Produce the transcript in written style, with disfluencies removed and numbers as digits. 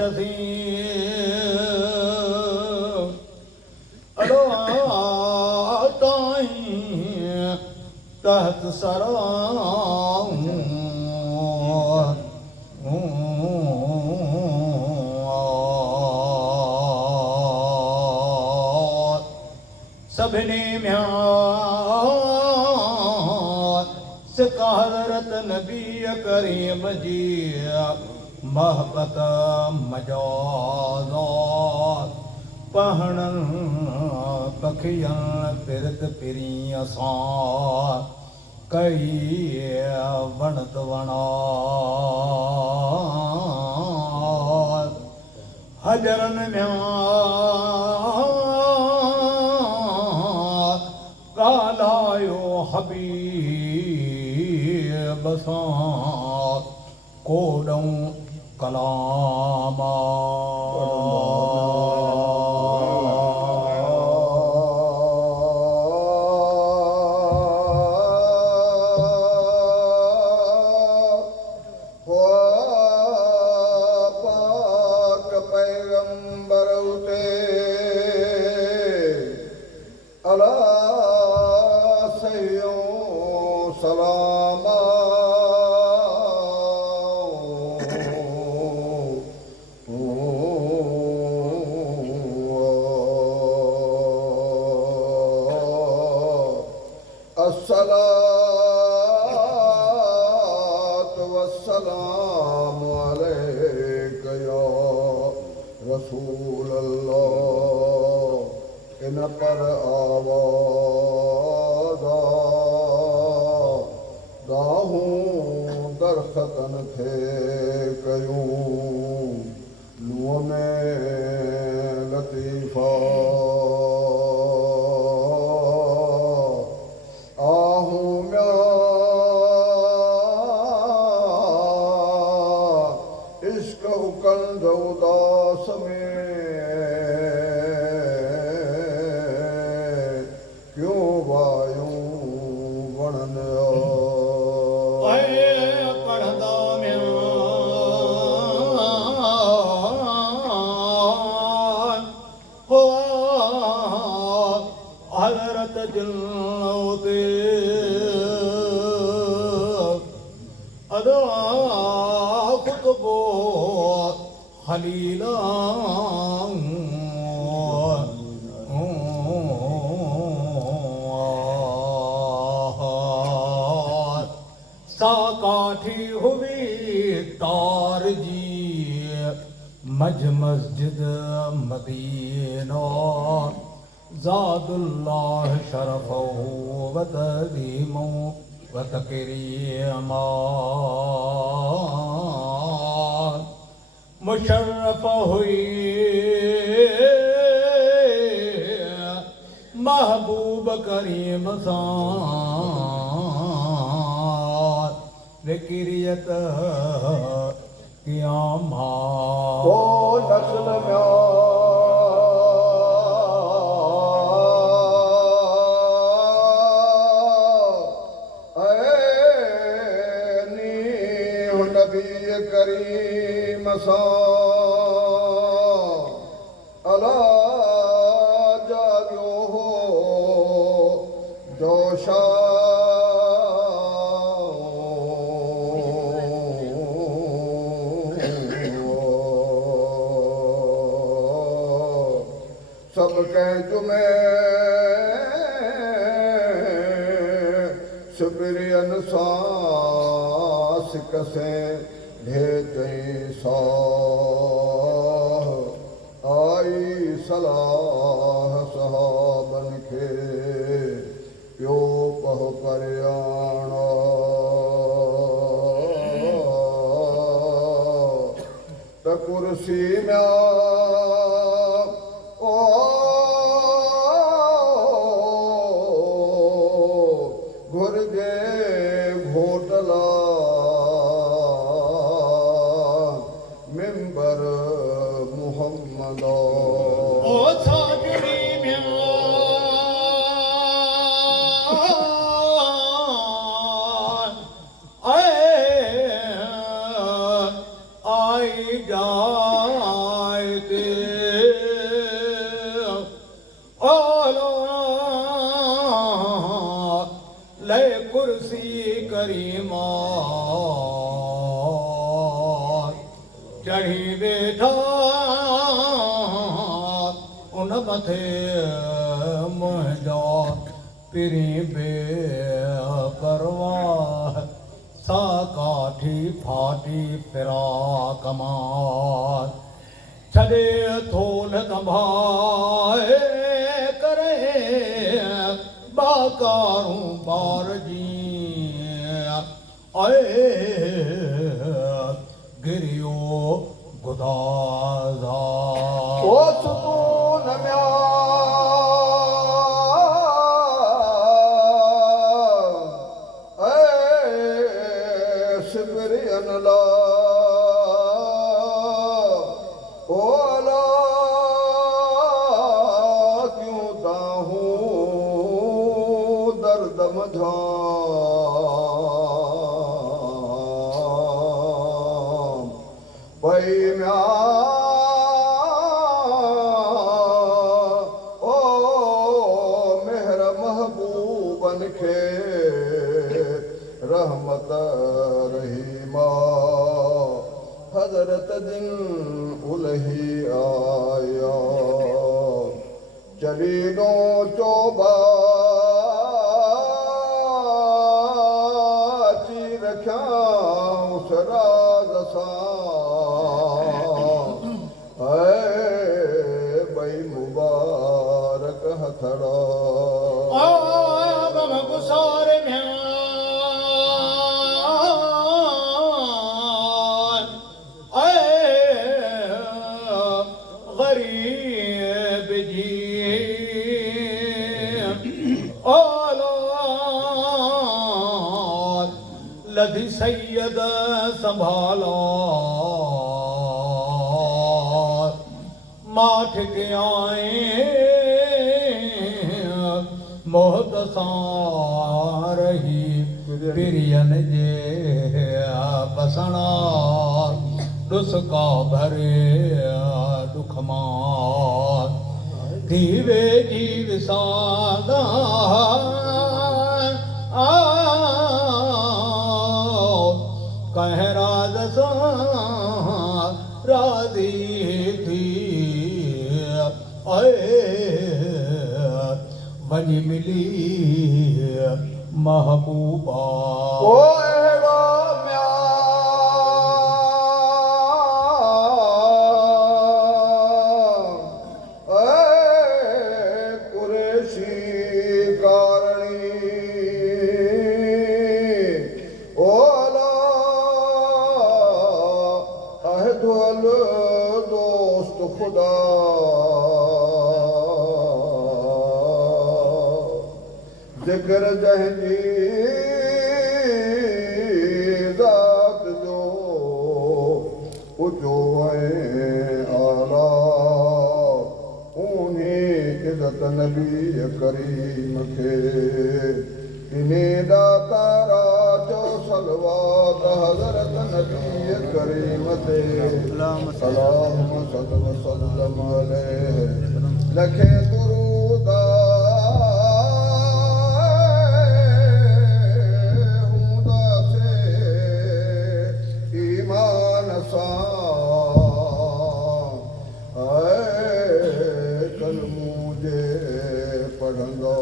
शसी अड़ो ताई तहत सराऊं सभिनी सिका हज़रत नबी करीम जी महबत मजाज़ पहणन पखियन पिरत पिरी असां कई वणत वणा हजरन कालायो हबीब सां कोडों कलामा अस्सलातु वस्सलामु अलैका या रसूल अल्लाह इन पर आवाज़ दाहूं दरख़तन थे कयूं लूह में लतीफ़ा उदास में क्यों वायूं वणन पढ़दा में हो हज़रत जिल्लते अदा खुतबो खलीला साकाठी हुई तार जी मज मस्जिद मदीना ज़ादुल्लाह शरफ़हु व तज़ीमहु व तकरीमा मुशर्रफ हुई महबूब करीम साथ ज़िक्रियत क़ियामा ओ नस्ल में नबी करीम अला जाग्यो हो जोशा सब कह जुमे सुबरियन सासिक से भेजे सा आई सलाह सहाबन के प्यो पह परयाणा त कुर्सी में ओ घुर्जे घोटला मिंबर मोहम्मद ओ साजरी में आई जा ले कुर्सी करीमा चढ़ी वेठा उन मथे मुंहिंजो पिरी बे परवाह सा काठी फाटी फिराक मां छॾे थोल कंभाए करे बाकारूं बार जी गिरियो गुदाज़ा ओ सुतून म्या सिमरियन ला ओ अला क्यों ताहूं दर्द मझा भई म्या ओ मेहर महबूबन खे रहमत रहीमा हजरत दिन उलही आया चलीनो चोबा ची रख्या उस राज सां भई मुबारक हथड़ा गम गुसार गरीब जी औलाद लधी सैयद संभाला माठ के आए मोहत सां रही पिरियन जे बसणा दुसका भरे दुख मां दीवे जीव सादा कह राज सां राजी थी वञी मिली महबूबा ओ अहिड़ो म्या कुरेशी कारणी ओ अला अहदुल दोस्त खुदा जिक्र जंहिंजी ज़ात जो उचो ऐं आला उन्ही इज़त नबी करीम खे इन्हे दातारा जो सलवात हज़रत नबी करीम ते सलाम सद वसल्लम अलैहि लखे दुरूदा कल मुझे पढ़ंदो